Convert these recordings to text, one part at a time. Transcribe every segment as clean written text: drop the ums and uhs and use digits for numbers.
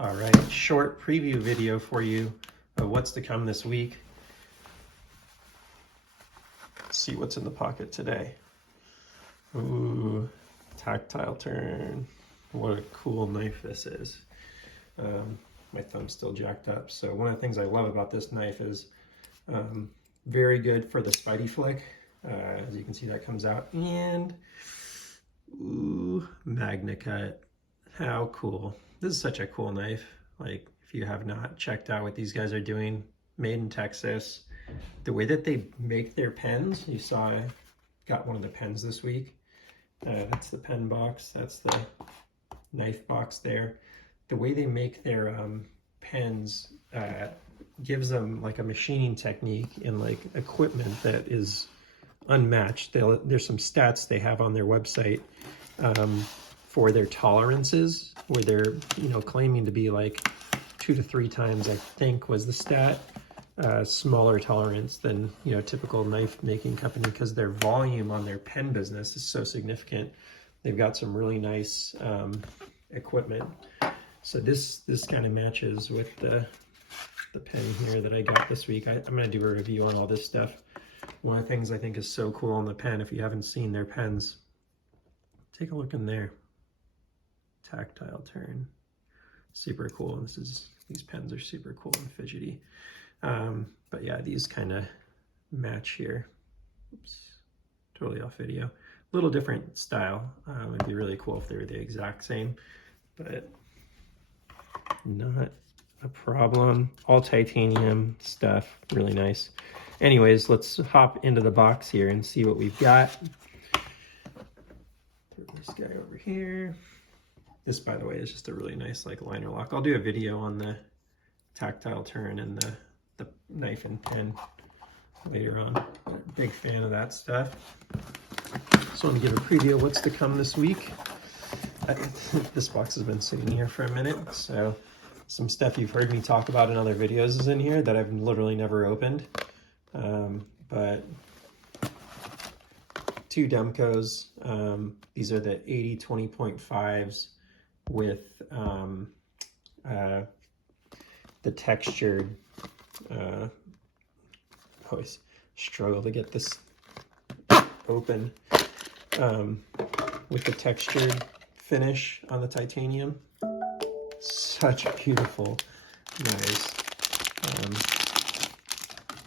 All right, short preview video for you of what's to come this week. Let's see what's in the pocket today. Ooh, tactile turn. What a cool knife this is. My thumb's still jacked up. So one of the things I love about this knife is very good for the Spidey flick. As you can see, that comes out. And, ooh, Magna Cut. How cool. This is such a cool knife. Like, if you have not checked out what these guys are doing, made in Texas. The way that they make their pens, you saw I got one of the pens this week. That's the pen box. That's the knife box there. The way they make their pens gives them like a machining technique and like equipment that is unmatched. There's some stats they have on their website for their tolerances, where they're claiming to be like 2 to 3 times, I think was the stat, smaller tolerance than typical knife making company, because their volume on their pen business is so significant. They've got some really nice equipment. So this kind of matches with the pen here that I got this week. I'm going to do a review on all this stuff. One of the things I think is so cool on the pen, if you haven't seen their pens, take a look in there. Tactile turn. Super cool. These pens are super cool and fidgety. But yeah, these kind of match here. Oops, totally off video. Little different style. It'd be really cool if they were the exact same, but not a problem. All titanium stuff, really nice. Anyways, let's hop into the box here and see what we've got. Throw this guy over here. This, by the way, is just a really nice like liner lock. I'll do a video on the tactile turn and the knife and pen later on. Big fan of that stuff. So I'm going to give a preview of what's to come this week. This box has been sitting here for a minute, so some stuff you've heard me talk about in other videos is in here that I've literally never opened. But 2 Demkos. These are the 80-20.5s with the textured. Always struggle to get this open. With the textured finish on the titanium. Such a beautiful, nice.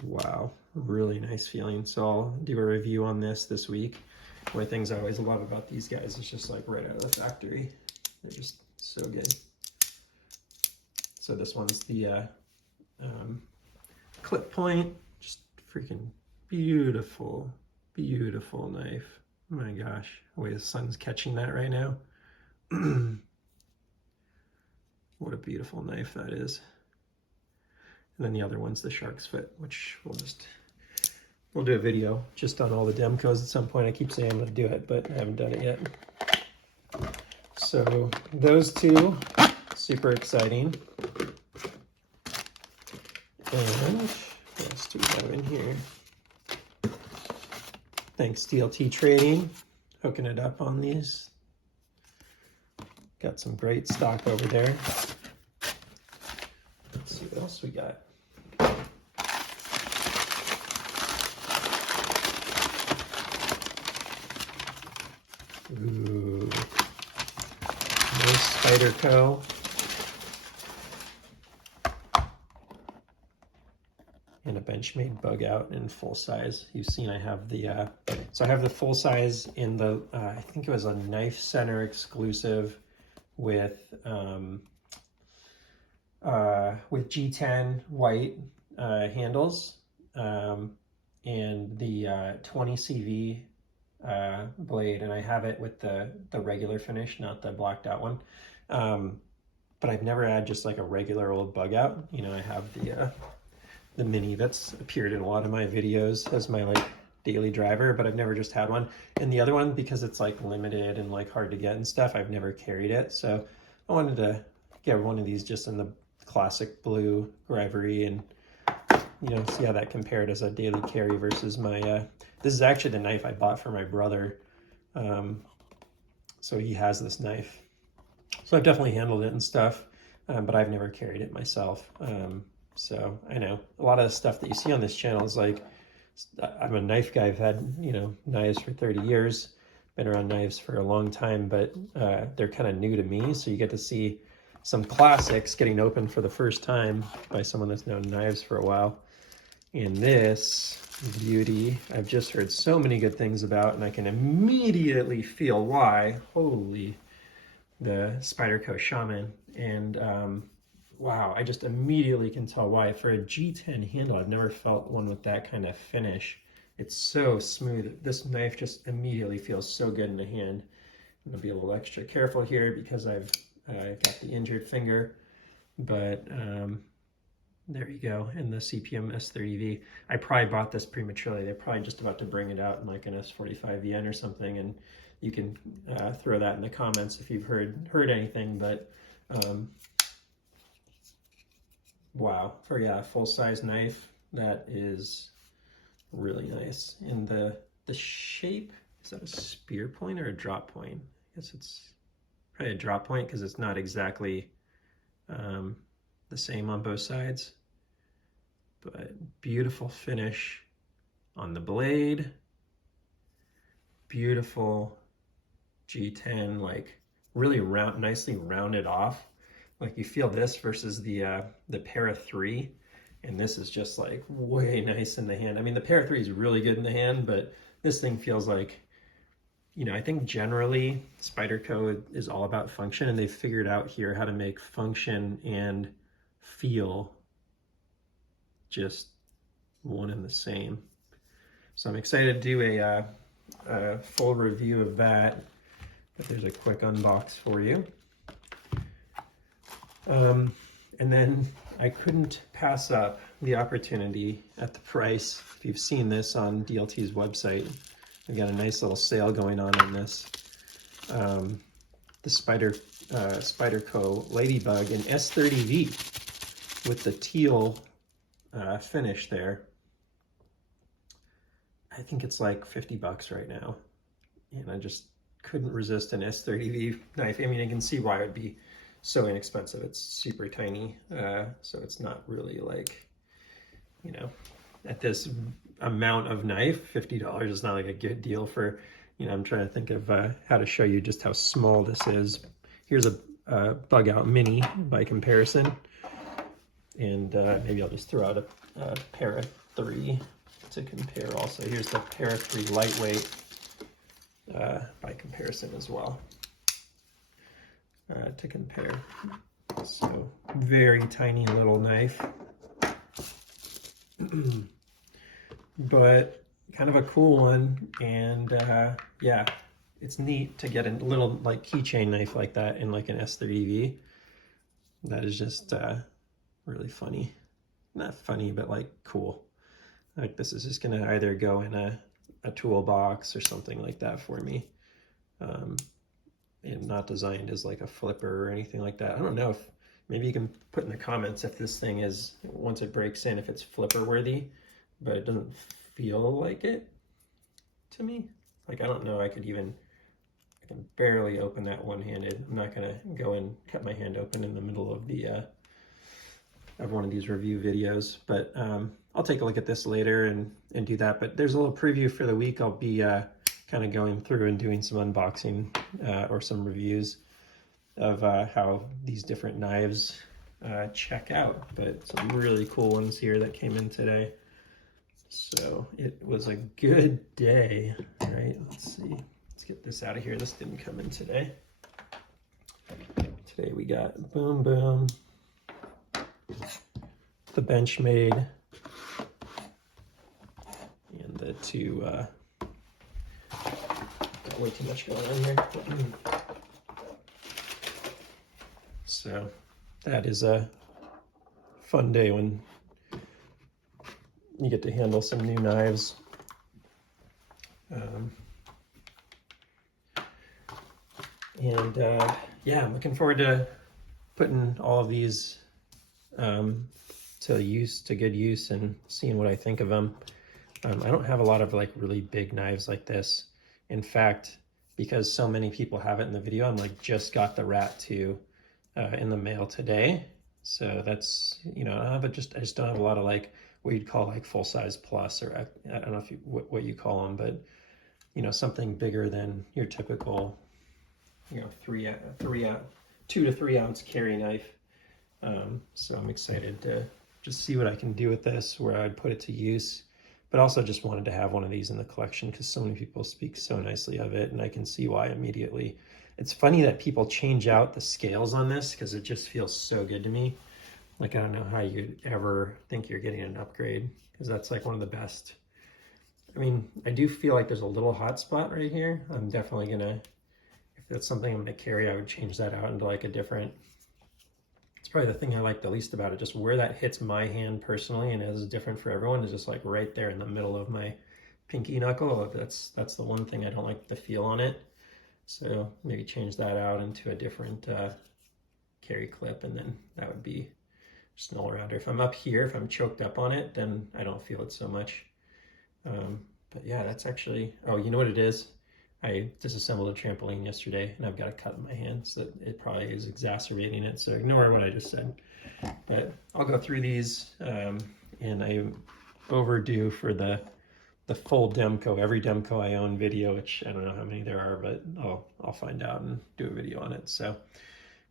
Wow, really nice feeling. So I'll do a review on this week. One of the things I always love about these guys is just like right out of the factory. They're just so good. So this one's the clip point. Just freaking beautiful, beautiful knife. Oh my gosh, the way the sun's catching that right now. What a beautiful knife that is. And then the other one's the shark's foot, which we'll do a video just on all the Demkos at some point. I keep saying I'm going to do it, but I haven't done it yet. So those 2, super exciting. And what else do we have in here? Thanks DLT Trading, hooking it up on these. Got some great stock over there. Let's see what else we got. Ooh, nice Spyderco. And a Benchmade Bugout in full size. You've seen I have the, so I have the full size in the, I think it was a Knife Center exclusive with G10 white handles and the 20 CV blade, and I have it with the regular finish, not the blacked out one. But I've never had just like a regular old Bugout. I have the mini that's appeared in a lot of my videos as my like daily driver, but I've never just had one. And the other one, because it's like limited and like hard to get and stuff, I've never carried it. So I wanted to get one of these just in the classic blue Ivory and see how that compared as a daily carry versus my this is actually the knife I bought for my brother. So he has this knife, so I've definitely handled it and stuff. but I've never carried it myself. So I know a lot of the stuff that you see on this channel is like, I'm a knife guy. I've had, you know, knives for 30 years, been around knives for a long time, but they're kind of new to me. So you get to see some classics getting opened for the first time by someone that's known knives for a while. And this beauty, I've just heard so many good things about, and I can immediately feel why. Holy, the Spyderco Shaman. And wow, I just immediately can tell why. For a G10 handle, I've never felt one with that kind of finish. It's so smooth. This knife just immediately feels so good in the hand. I'm gonna be a little extra careful here because I've got the injured finger, but there you go. In the CPM S30V, I probably bought this prematurely. They're probably just about to bring it out in like an S45VN or something, and you can throw that in the comments if you've heard anything. But wow, for a full-size knife, that is really nice. And the shape, is that a spear point or a drop point? I guess it's probably a drop point because it's not exactly the same on both sides. But beautiful finish on the blade. Beautiful G10, like really nicely rounded off. Like you feel this versus the Para 3, and this is just like way nice in the hand. I mean, the Para 3 is really good in the hand, but this thing feels like, you know, I think generally Spyderco is all about function, and they've figured out here how to make function and feel just one and the same. So I'm excited to do a full review of that, but there's a quick unbox for you. And then I couldn't pass up the opportunity at the price. If you've seen this on DLT's website, we've got a nice little sale going on this. The Spyderco Ladybug in S30V with the teal finish there. I think it's like 50 bucks right now. And I just couldn't resist an S30V knife. I mean, you can see why it would be so inexpensive. It's super tiny, so it's not really like, you know, at this amount of knife, $50 is not like a good deal for, you know, I'm trying to think of how to show you just how small this is. Here's a Bugout Mini by comparison, and maybe I'll just throw out a Para 3 to compare also. Here's the Para 3 lightweight by comparison as well. To compare. So very tiny little knife, but kind of a cool one. And yeah, it's neat to get a little like keychain knife like that in like an S30V. That is just really funny. Not funny, but like cool. Like this is just gonna either go in a toolbox or something like that for me. And not designed as like a flipper or anything like that. I don't know if, maybe you can put in the comments if this thing is, once it breaks in, if it's flipper worthy, but it doesn't feel like it to me. Like, I don't know, I can barely open that one-handed. I'm not gonna go and cut my hand open in the middle of of one of these review videos, but I'll take a look at this later and do that. But there's a little preview for the week. I'll be kind of going through and doing some unboxing or some reviews of how these different knives check out. But some really cool ones here that came in today. So it was a good day. All right, let's see. Let's get this out of here. This didn't come in today. Today we got Boom Boom, the Benchmade, and the two way too much going on here. So that is a fun day when you get to handle some new knives. Yeah, I'm looking forward to putting all of these to good use and seeing what I think of them. I don't have a lot of like really big knives like this. In fact, because so many people have it in the video, I'm like just got the Rat 2 in the mail today. So that's, you know, I just don't have a lot of like what you'd call like full size plus, or I don't know if you, what you call them, but you know, something bigger than your typical, you know, 2 to 3 ounce carry knife. So I'm excited to just see what I can do with this, where I'd put it to use, but also just wanted to have one of these in the collection because so many people speak so nicely of it, and I can see why immediately. It's funny that people change out the scales on this because it just feels so good to me. Like, I don't know how you'd ever think you're getting an upgrade, because that's like one of the best. I mean, I do feel like there's a little hot spot right here. I'm definitely gonna, if that's something I'm gonna carry, I would change that out into like a different, it's probably the thing I like the least about it. Just where that hits my hand personally and is different for everyone is just like right there in the middle of my pinky knuckle. That's the one thing I don't like the feel on it. So maybe change that out into a different carry clip, and then that would be just an all-rounder. If I'm up here, if I'm choked up on it, then I don't feel it so much. But yeah, that's actually, oh, you know what it is? I disassembled a trampoline yesterday and I've got a cut in my hand, so it probably is exacerbating it. So ignore what I just said. But I'll go through these, and I'm overdue for the full Demko, every Demko I own video, which I don't know how many there are, but I'll find out and do a video on it. So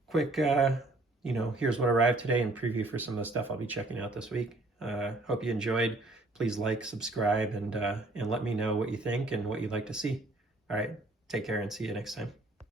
quick, you know, here's what arrived today and preview for some of the stuff I'll be checking out this week. Hope you enjoyed. Please like, subscribe, and let me know what you think and what you'd like to see. All right, take care and see you next time.